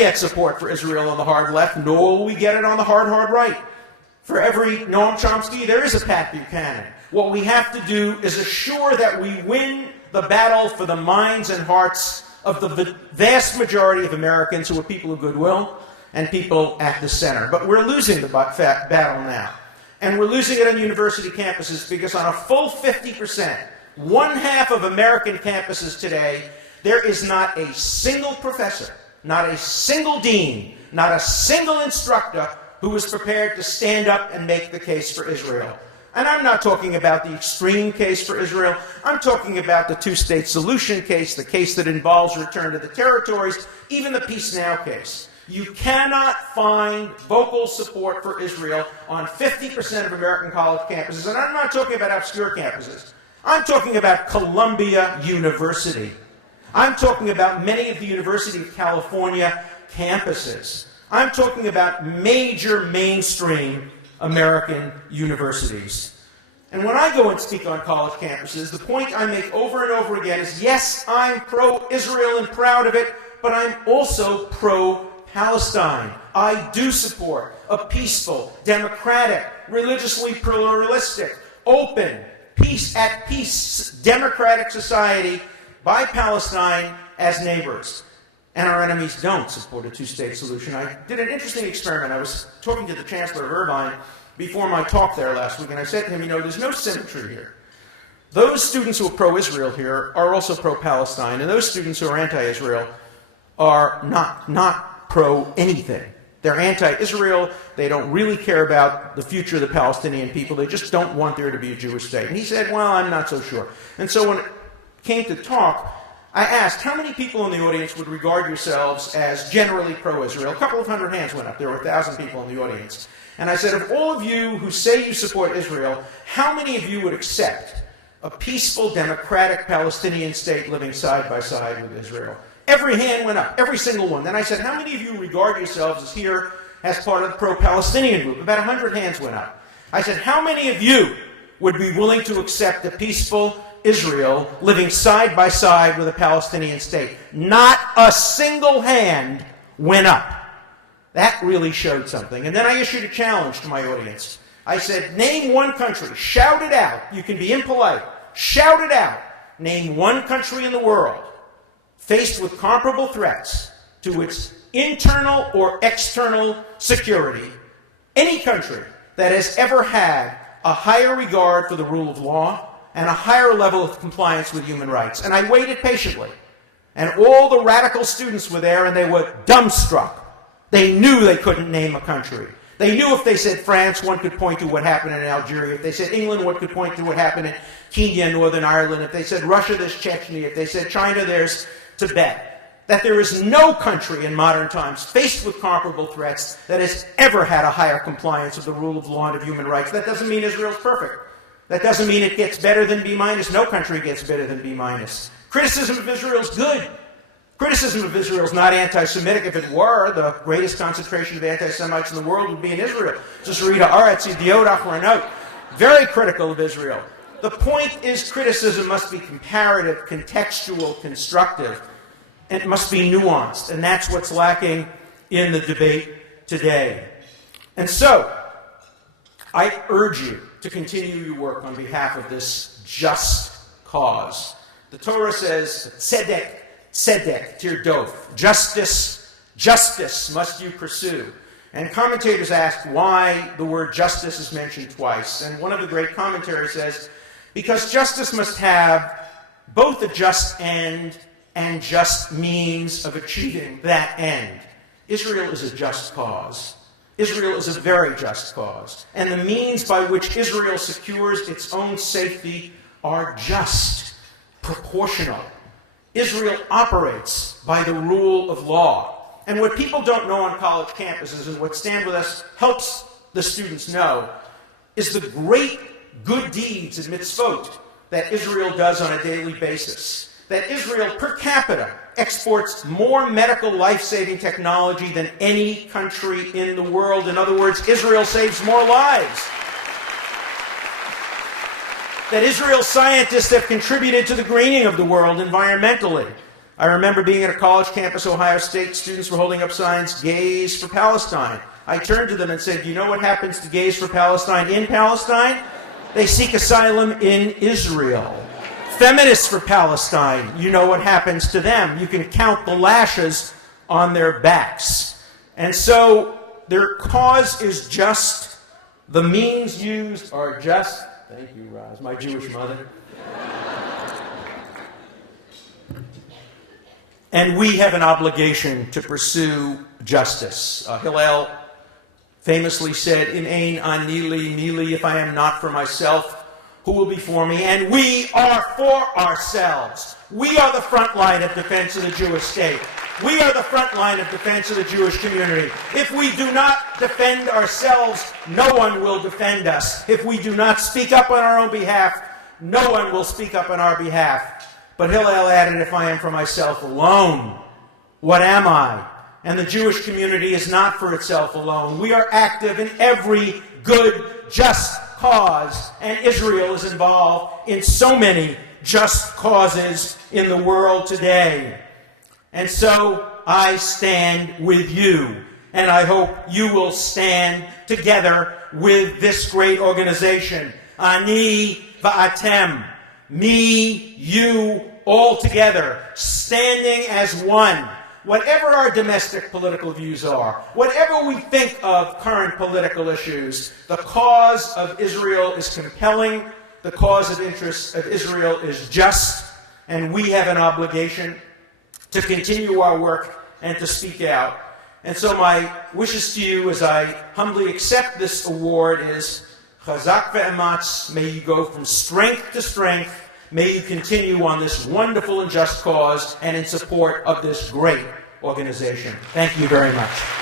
get support for Israel on the hard left, nor will we get it on the hard right. For every Noam Chomsky, there is a Pat Buchanan. What we have to do is assure that we win the battle for the minds and hearts of the vast majority of Americans who are people of goodwill and people at the center. But we're losing the battle now. And we're losing it on university campuses because on a full 50%, one half of American campuses today, there is not a single professor, not a single dean, not a single instructor who is prepared to stand up and make the case for Israel. And I'm not talking about the extreme case for Israel. I'm talking about the two-state solution case, the case that involves return to the territories, even the Peace Now case. You cannot find vocal support for Israel on 50% of American college campuses. And I'm not talking about obscure campuses. I'm talking about Columbia University. I'm talking about many of the University of California campuses. I'm talking about major mainstream American universities. And when I go and speak on college campuses, the point I make over and over again is, yes, I'm pro-Israel and proud of it, but I'm also pro-Palestine. I do support a peaceful, democratic, religiously pluralistic, open, peace, democratic society by Palestine as neighbors. And our enemies don't support a two-state solution. I did an interesting experiment. I was talking to the Chancellor of Irvine before my talk there last week, and I said to him, there's no symmetry here. Those students who are pro-Israel here are also pro-Palestine, and those students who are anti-Israel are not pro-anything. They're anti-Israel. They don't really care about the future of the Palestinian people. They just don't want there to be a Jewish state. And he said, well, I'm not so sure. And so when it came to talk, I asked, how many people in the audience would regard yourselves as generally pro-Israel? A couple of hundred hands went up. There were 1,000 people in the audience. And I said, of all of you who say you support Israel, how many of you would accept a peaceful, democratic Palestinian state living side by side with Israel? Every hand went up, every single one. Then I said, how many of you regard yourselves as here as part of the pro-Palestinian group? About 100 hands went up. I said, how many of you would be willing to accept a peaceful Israel living side by side with a Palestinian state? Not a single hand went up. That really showed something. And then I issued a challenge to my audience. I said, name one country. Shout it out. You can be impolite. Shout it out. Name one country in the world faced with comparable threats to its internal or external security, any country that has ever had a higher regard for the rule of law and a higher level of compliance with human rights. And I waited patiently. And all the radical students were there, and they were dumbstruck. They knew they couldn't name a country. They knew if they said France, one could point to what happened in Algeria. If they said England, one could point to what happened in Kenya, Northern Ireland. If they said Russia, there's Chechnya. If they said China, there's Tibet. That there is no country in modern times faced with comparable threats that has ever had a higher compliance with the rule of law and of human rights. That doesn't mean Israel's perfect. That doesn't mean it gets better than B-. No country gets better than B-. Criticism of Israel is good. Criticism of Israel is not anti-Semitic. If it were, the greatest concentration of anti-Semites in the world would be in Israel. Just read Haaretz, Yediot Achronot. Very critical of Israel. The point is, criticism must be comparative, contextual, constructive, and it must be nuanced. And that's what's lacking in the debate today. And so, I urge you to continue your work on behalf of this just cause. The Torah says, tzedek, tzedek, tirdof, justice must you pursue. And commentators ask why the word justice is mentioned twice. And one of the great commentaries says, because justice must have both a just end and just means of achieving that end. Israel is a just cause. Israel is a very just cause. And the means by which Israel secures its own safety are just, proportional. Israel operates by the rule of law. And what people don't know on college campuses, and what Stand With Us helps the students know, is the great good deeds and mitzvot that Israel does on a daily basis. That Israel, per capita, exports more medical life-saving technology than any country in the world. In other words, Israel saves more lives. That Israel's scientists have contributed to the greening of the world environmentally. I remember being at a college campus, Ohio State. Students were holding up signs, Gays for Palestine. I turned to them and said, you know what happens to Gays for Palestine in Palestine? They seek asylum in Israel. Feminists for Palestine, you know what happens to them. You can count the lashes on their backs. And so their cause is just, the means used are just, thank you, Roz, my Jewish mother. And we have an obligation to pursue justice. Hillel famously said, "In ein ani li, if I am not for myself, who will be for me?" And we are for ourselves. We are the front line of defense of the Jewish state. We are the front line of defense of the Jewish community. If we do not defend ourselves, no one will defend us. If we do not speak up on our own behalf, no one will speak up on our behalf. But Hillel added, if I am for myself alone, what am I? And the Jewish community is not for itself alone. We are active in every good, just cause, and Israel is involved in so many just causes in the world today. And so I stand with you, and I hope you will stand together with this great organization. Ani va'atem, me, you, all together, standing as one. Whatever our domestic political views are, whatever we think of current political issues, the cause of Israel is compelling, the cause of interest of Israel is just, and we have an obligation to continue our work and to speak out. And so my wishes to you as I humbly accept this award is, Chazak ve'ematz, may you go from strength to strength. May you continue on this wonderful and just cause and in support of this great organization. Thank you very much.